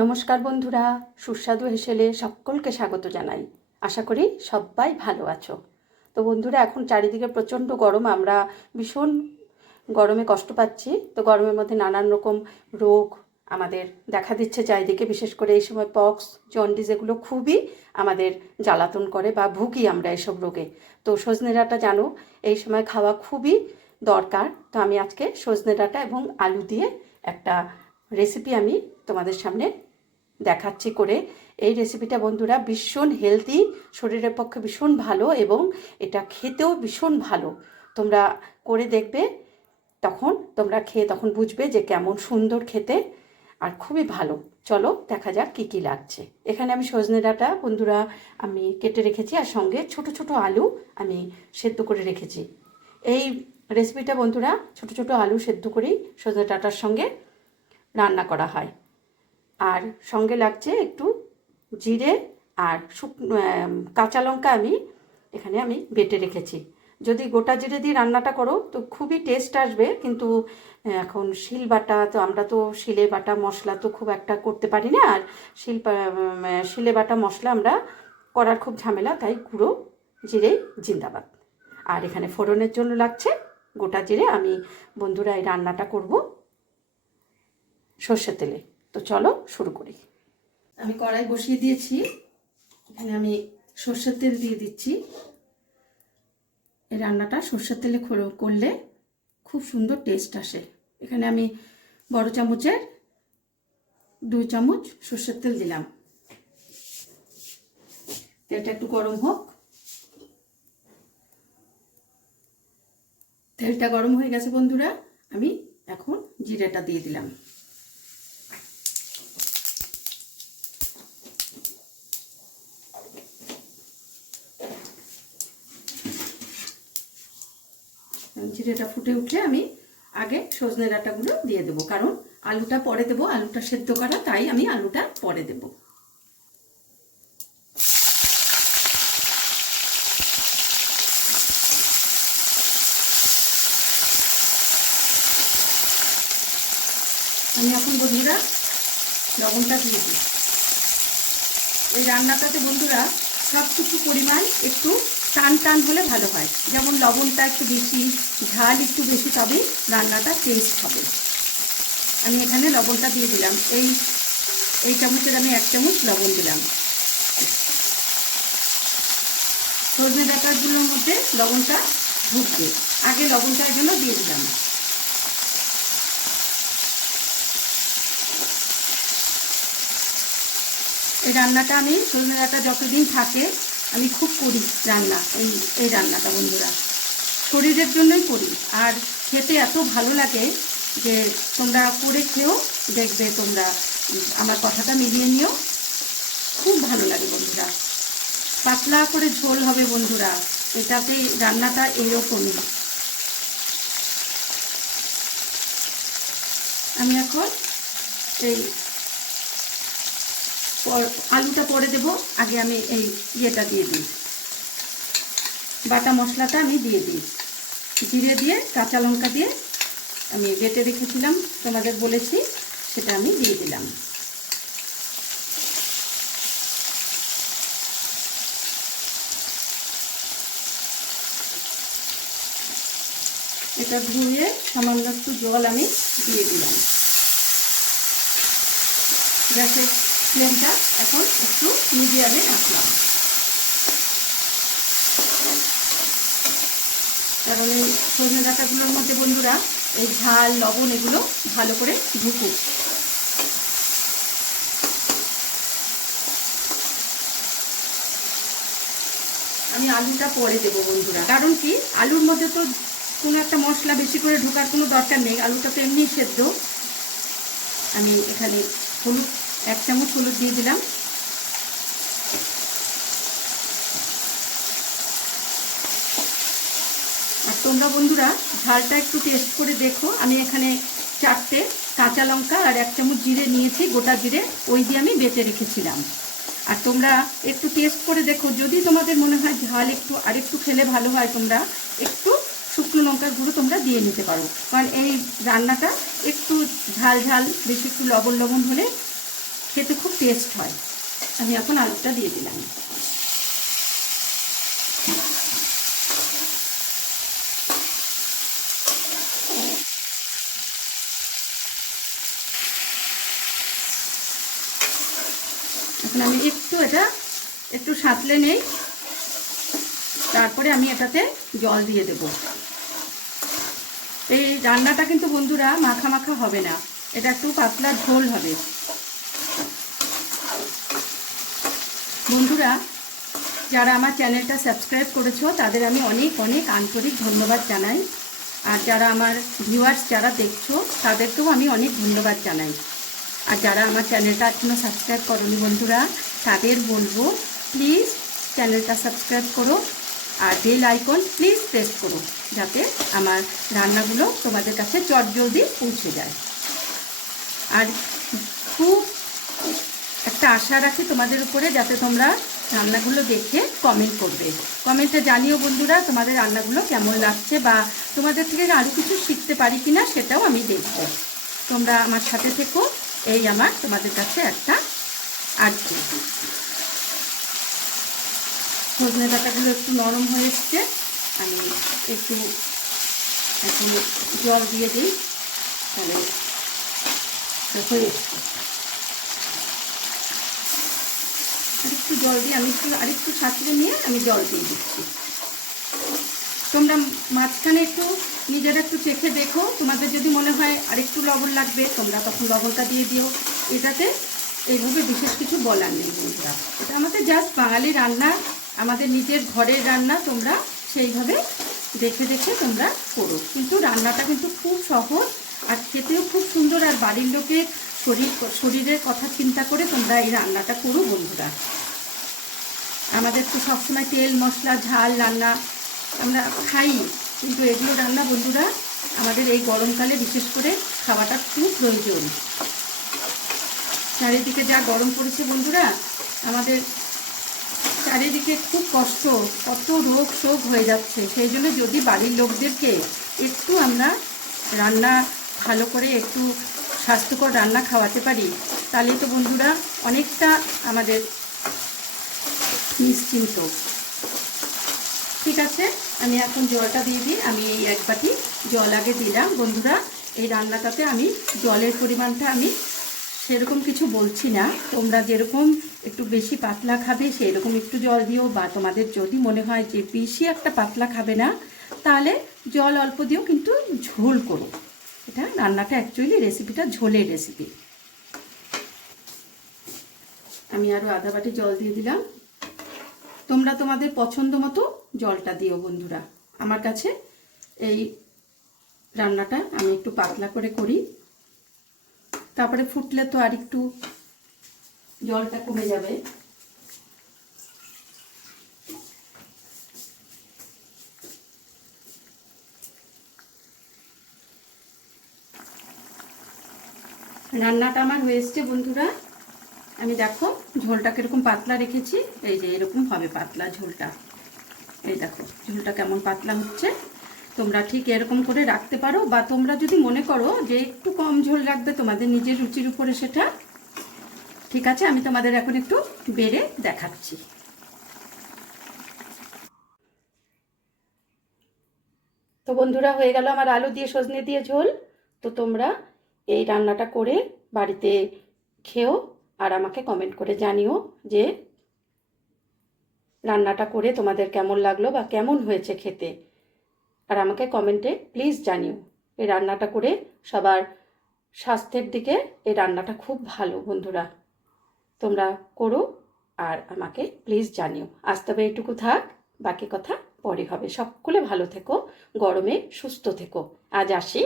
নমস্কার বন্ধুরা, সুস্বাদু হেসেলে সকলকে স্বাগত জানাই। আশা করি সবাই ভালো আছো। তো বন্ধুরা, এখন চারিদিকে প্রচণ্ড গরম, আমরা ভীষণ গরমে কষ্ট পাচ্ছি। তো গরমের মধ্যে নানান রকম রোগ আমাদের দেখা দিচ্ছে চারিদিকে, বিশেষ করে এই সময় পক্স, জন্ডিস এগুলো খুবই আমাদের জ্বালাতন করে বা ভুগি আমরা এসব রোগে। তো সজনে ডাঁটা জানো এই সময় খাওয়া খুবই দরকার। তো আমি আজকে সজনে ডাঁটা এবং আলু দিয়ে একটা রেসিপি আমি তোমাদের সামনে দেখাচ্ছি করে। এই রেসিপিটা বন্ধুরা ভীষণ হেলদি, শরীরের পক্ষে ভীষণ ভালো এবং এটা খেতেও ভীষণ ভালো। তোমরা করে দেখবে, তখন তোমরা খেয়ে তখন বুঝবে যে কেমন সুন্দর খেতে আর খুবই ভালো। চলো দেখা যাক কী কী লাগছে। এখানে আমি সজনে ডাঁটা বন্ধুরা আমি কেটে রেখেছি, আর সঙ্গে ছোট ছোট আলু আমি সেদ্ধ করে রেখেছি। এই রেসিপিটা বন্ধুরা ছোট ছোট আলু সেদ্ধ করেই সজনে ডাঁটার সঙ্গে রান্না করা হয়। আর সঙ্গে লাগছে একটু জিরে আর কাঁচা লঙ্কা আমি বেটে রেখেছি। যদি গোটা জিরে দিয়ে রান্নাটা করো তো খুবই টেস্ট আসবে, কিন্তু এখন শিল বাটা, তো আমরা তো শিলে বাটা মশলা তো খুব একটা করতে পারি না, আর শিলে বাটা মশলা আমরা করার খুব ঝামেলা, তাই গুঁড়ো জিরেই জিন্দাবাদ। আর এখানে ফোড়নের জন্য লাগছে গোটা জিরে। আমি বন্ধুরা এই রান্নাটা করব সর্ষের তেলে। তো চলো শুরু করি। আমি কড়াই বসিয়ে দিয়েছি, এখানে আমি সর্ষের তেল দিয়ে দিচ্ছি। এই রান্নাটা সর্ষের তেলে করলে খুব সুন্দর টেস্ট আসে। এখানে আমি বড় চামচের 2 চামচ সর্ষের তেল দিলাম। তেলটা একটু গরম হোক। তেলটা গরম হয়ে গেছে বন্ধুরা, আমি এখন জিরেটা দিয়ে দিলাম। জিরেটা ফুটে উঠলে আমি আগে সজনে ডাঁটাগুলো দিয়ে দেবো, কারণ আলুটা পরে দেবো, আলুটা সেদ্ধ করা, তাই আমি আলুটা পরে দেবো। আমি এখন বন্ধুরা লবণটা দিয়ে দিই। এই রান্নাটাতে বন্ধুরা সবটুকু পরিমাণ একটু টান টান হলে ভালো হয়, যেমন লবণটা একটু বেশি, ঝাল একটু বেশি, তবে রান্নাটা টেস্ট হবে। আমি এখানে লবণটা দিয়ে দিলাম, এই চামচের আমি 1 চামচ লবণ দিলাম। সজনে ডাঁটাগুলোর মধ্যে লবণটা ঢুকবে, আগে লবণটার জন্য দিয়ে দিলাম। এই রান্নাটা আমি সজনে ডাঁটা যতদিন থাকে আমি খুব করি রান্না, এই রান্নাটা বন্ধুরা শরীরের জন্যই করি, আর খেতে এত ভালো লাগে যে তোমরা করে খেয়েও দেখবে, তোমরা আমার কথাটা মিলিয়ে নিও। খুব ভালো লাগে বন্ধুরা, পাতলা করে ঝোল হবে বন্ধুরা, এটাতে রান্নাটা এরকমই। আমি এখন এই আলুটা পরে দেব, আগে আমি এই ইয়েটা দিয়ে দিই, বাটা মশলাটা আমি দিয়ে দিই। জিরে দিয়ে কাঁচা লঙ্কা দিয়ে আমি বেটে রেখেছিলাম, তোমাদের বলেছি, সেটা আমি দিয়ে দিলাম। এটা ধুয়ে সামান্য একটু জল আমি দিয়ে দিলাম। গ্যাসের ফ্লেমটা এখন একটু মিডিয়ামে রাখলাম, কারণ এই সজনে ডাঁটাগুলোর মধ্যে বন্ধুরা এই ঝাল লবণ এগুলো ভালো করে ঢুকুক। আমি আলুটা পরে দেবো বন্ধুরা, কারণ কি আলুর মধ্যে তো কোনো একটা মশলা বেশি করে ঢোকার কোনো দরকার নেই, আলুটা তো এমনি সেদ্ধ। আমি এখানে হলুদ 1 চামচ হলুদ দিয়ে দিলাম। আর তোমরা বন্ধুরা ঝালটা একটু টেস্ট করে দেখো। আমি এখানে 4টে কাঁচা লঙ্কা আর 1 চামচ জিরে নিয়েছি, গোটা জিরে, ওই দিয়ে আমি বেটে রেখেছিলাম। আর তোমরা একটু টেস্ট করে দেখো, যদি তোমাদের মনে হয় ঝাল একটু আরেকটু খেলে ভালো হয়, তোমরা একটু শুকনো লঙ্কার গুঁড়ো তোমরা দিয়ে নিতে পারো, কারণ এই রান্নাটা একটু ঝাল ঝাল বেশি, একটু লবণ লবণ হলে খেতে খুব টেস্ট হয়। আমি এখন আলুটা দিয়ে দিলাম। এখন আমি একটু সাঁতলে নেই, তারপরে আমি এটাতে জল দিয়ে দেব। এই রান্নাটা কিন্তু বন্ধুরা মাখা মাখা হবে না, এটা একটু পাতলা ঝোল হবে। বন্ধুরা যারা আমার চ্যানেলটা সাবস্ক্রাইব করেছো তাদের আমি অনেক অনেক আন্তরিক ধন্যবাদ জানাই। আর যারা আমার ভিউয়ার্স যারা দেখছো তাদেরকেও আমি অনেক ধন্যবাদ জানাই। আর যারা আমার চ্যানেলটা এখনও সাবস্ক্রাইব করোনি বন্ধুরা, তাদের বলবো প্লিজ চ্যানেলটা সাবস্ক্রাইব করো আর বেল আইকন প্লিজ প্রেস করো, যাতে আমার রান্নাগুলো তোমাদের কাছে চটজলদি পৌঁছে যায়। আর খুব একটা আশা রাখি তোমাদের উপরে, যাতে তোমরা রান্নাগুলো দেখে কমেন্ট করবে। কমেন্টে জানিও বন্ধুরা তোমাদের রান্নাগুলো কেমন লাগছে, বা তোমাদের থেকে আরও কিছু শিখতে পারি কিনা সেটাও আমি দেখব। তোমরা আমার সাথে থেকো, এই আমার তোমাদের কাছে একটা আর্জি। সজনে ডাঁটাগুলো একটু নরম হয়ে এসছে, আমি একটু এখন জল দিয়ে দিই, তাহলে হয়ে এসছে। আরেকটু জল দিয়ে আমি আরেকটু সাঁতরে নিয়ে আমি জল দিয়ে দিচ্ছি। তোমরা মাঝখানে একটু নিজেরা একটু চেখে দেখো, তোমাদের যদি মনে হয় আরেকটু লবণ লাগবে তোমরা তখন লবণটা দিয়ে দিও। এটাতে এইভাবে বিশেষ কিছু বলার নেই বন্ধুরা, এটা আমাদের জাস্ট বাঙালি রান্না, আমাদের নিজের ঘরের রান্না। তোমরা সেইভাবে দেখে দেখে তোমরা করো, কিন্তু রান্নাটা কিন্তু খুব সহজ আর খেতেও খুব সুন্দর। আর বাড়ির লোকের শরীরের কথা চিন্তা করে তোমরা এই রান্নাটা করো বন্ধুরা। আমাদের তো সবসময় তেল মশলা ঝাল রান্না আমরা খাই, কিন্তু এগুলো রান্না বন্ধুরা আমাদের এই গরমকালে বিশেষ করে খাওয়াটা খুব প্রয়োজন। চারিদিকে যা গরম পড়েছে বন্ধুরা, আমাদের চারিদিকে খুব কষ্ট, কত রোগ শোক হয়ে যাচ্ছে। সেই জন্য যদি বাড়ির লোকদেরকে একটু আমরা রান্না ভালো করে একটু স্বাস্থ্যকর রান্না খাওয়াতে পারি, তাহলে তো বন্ধুরা অনেকটা আমাদের নিশ্চিন্ত। ঠিক আছে, আমি এখন জলটা দিয়ে দিই। আমি এই এক বাটি জল আগে দিলাম বন্ধুরা। এই রান্নাটাতে আমি জলের পরিমাণটা আমি সেরকম কিছু বলছি না, তোমরা যেরকম একটু বেশি পাতলা খাবে সেই রকম একটু জল দিও, বা তোমাদের যদি মনে হয় যে বেশি একটা পাতলা খাবে না তাহলে জল অল্প দিও, কিন্তু ঝোল করো। এটা রান্নাটা অ্যাকচুয়ালি রেসিপিটা ঝোলের রেসিপি। আমি আরও আধা বাটি জল দিয়ে দিলাম। তোমরা তোমাদের পছন্দ মতো জলটা দিও বন্ধুরা। আমার কাছে এই রান্নাটা আমি একটু পাতলা করে করি, তারপরে ফুটলে তো আর একটু জলটা কমে যাবে। রান্নাটা আমার হয়ে এসছে বন্ধুরা। আমি দেখো ঝোলটা কিরকম পাতলা রেখেছি, এই যে এরকম হবে পাতলা ঝোলটা। এই দেখো ঝোলটা কেমন পাতলা হচ্ছে। তোমরা ঠিক এরকম করে রাখতে পারো, বা তোমরা যদি মনে করো যে একটু কম ঝোল রাখবে তোমাদের নিজের রুচির উপরে সেটা ঠিক আছে। আমি তোমাদের এখন একটু বেড়ে দেখাচ্ছি। তো বন্ধুরা হয়ে গেল আমার আলু দিয়ে সজনে দিয়ে ঝোল। তো তোমরা এই রান্নাটা করে বাড়িতে খেও আর আমাকে কমেন্ট করে জানিও যে রান্নাটা করে তোমাদের কেমন লাগলো বা কেমন হয়েছে খেতে। আর আমাকে কমেন্টে প্লিজ জানিও। এই রান্নাটা করে সবার স্বাস্থ্যের দিকে এই রান্নাটা খুব ভালো বন্ধুরা, তোমরা করো আর আমাকে প্লিজ জানিও। আজ তবে এইটুকু থাক, বাকি কথা পরে হবে। সকলে ভালো থেকো, গরমে সুস্থ থেকো। আজ আসি।